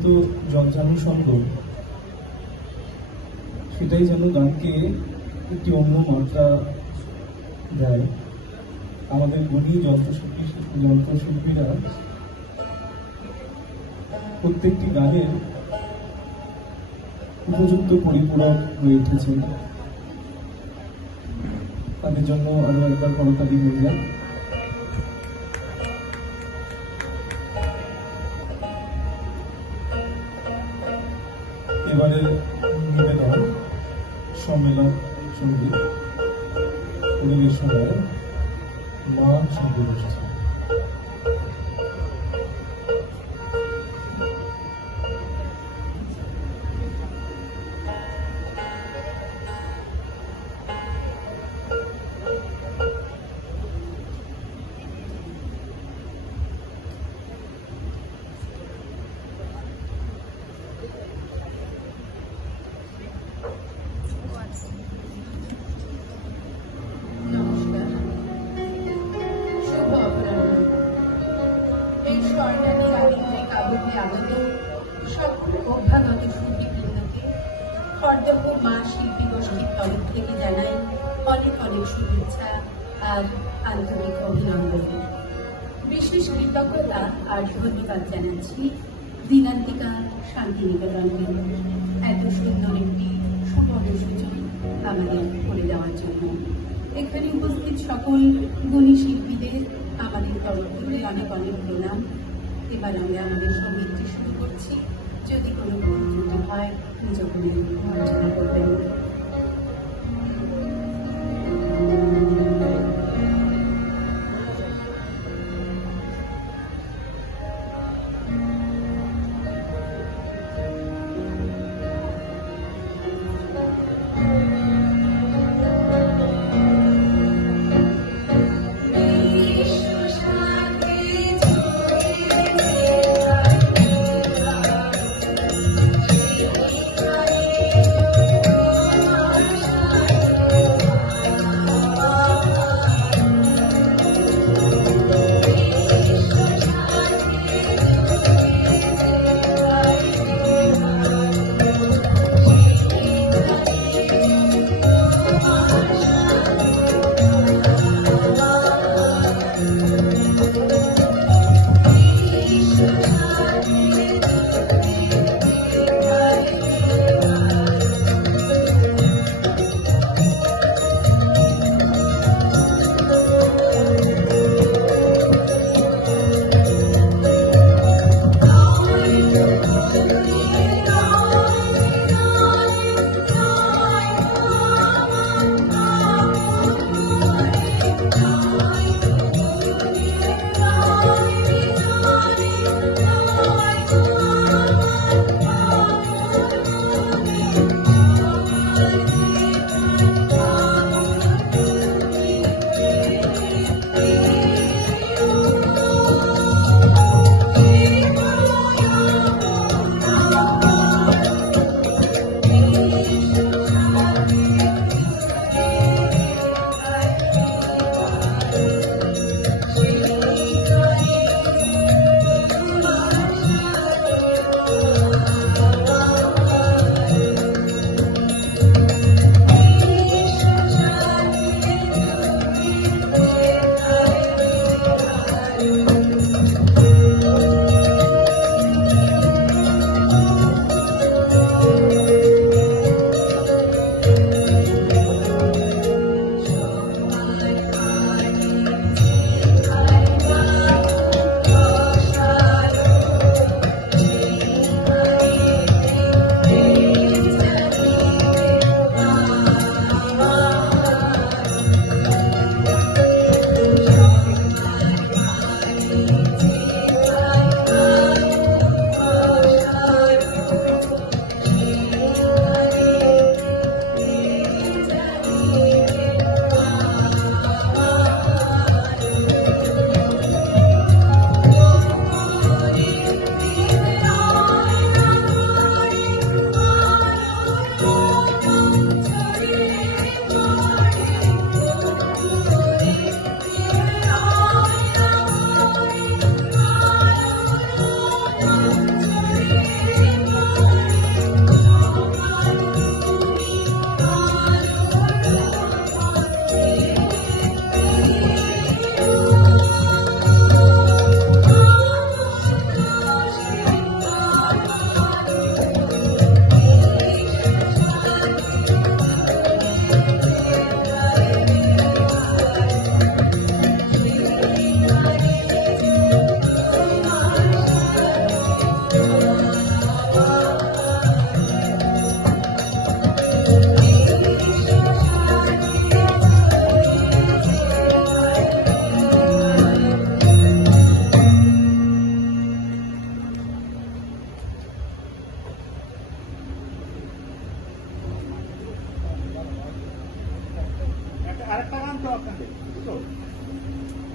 পরিবেশিত যন্ত্রানুষঙ্গ সেটাই যেন গানকে একটি অন্য মাত্রা দেয়। আমাদের গুণী যন্ত্রশিল্পী যন্ত্রশিল্পীরা প্রত্যেকটি গানের উপযুক্ত পরিপূরক হয়ে উঠেছে। তাদের জন্য আরও একবার করতালি হয়ে যায় এবারে নিবেদন সম্মেলন সংগীত পরিবেশনায় মা সংগীত আগত সকল অভ্যাগত শিল্পীবৃন্দকে খর্দব্য মা শিল্পী গোষ্ঠীর তরফ থেকে জানাই অনেক অনেক শুভেচ্ছা আর আন্তরিক অভিনন্দন। বিশেষ কৃতজ্ঞতা আর ধন্যবাদ জানাচ্ছি দিনান্তিকা শান্তিনিকেতনকে। এত সুন্দর একটি সুবর্ণ সুযোগ আমাদের করে দেওয়ার জন্য। এখানে উপস্থিত সকল গুণী শিল্পীদের আমাদের তরফ থেকে অনেক অনেক প্রণাম। এবার আমরা আমাদের সঙ্গীতটি শুরু করছি। যদি কোনো ভুল হয় যখন মার্জনা করবেন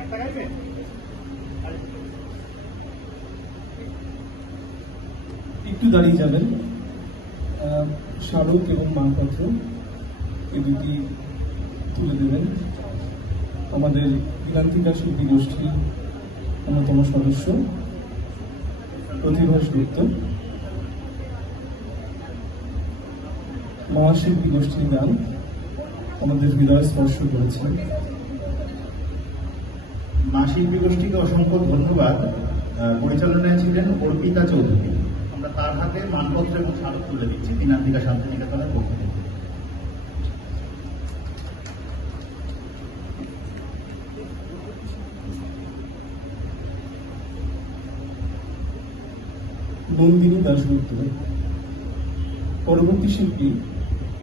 একটা একটু দাঁড়িয়ে যাবেন। স্মারক এবং মানপত্র এই দুটি তুলে দেবেন। আমাদের বিনান্তিকার শিল্পী গোষ্ঠী অন্যতম সদস্য, প্রতিভাস গুপ্ত। মহাশিল্পী গোষ্ঠীর গান আমাদের হৃদয় স্পর্শ করেছে। মা শিল্পী গোষ্ঠীকে অসংখ্য ধন্যবাদ। পরিচালনায় ছিলেন অর্পিতা চৌধুরী। আমরা তার হাতে মানপত্র এবং স্মারক তুলে দিচ্ছি। দিনান্তিকা শান্তিনিকেতনের পক্ষ। থেকে নন্দিনী দাশগুপ্ত, পরবর্তী শিল্পী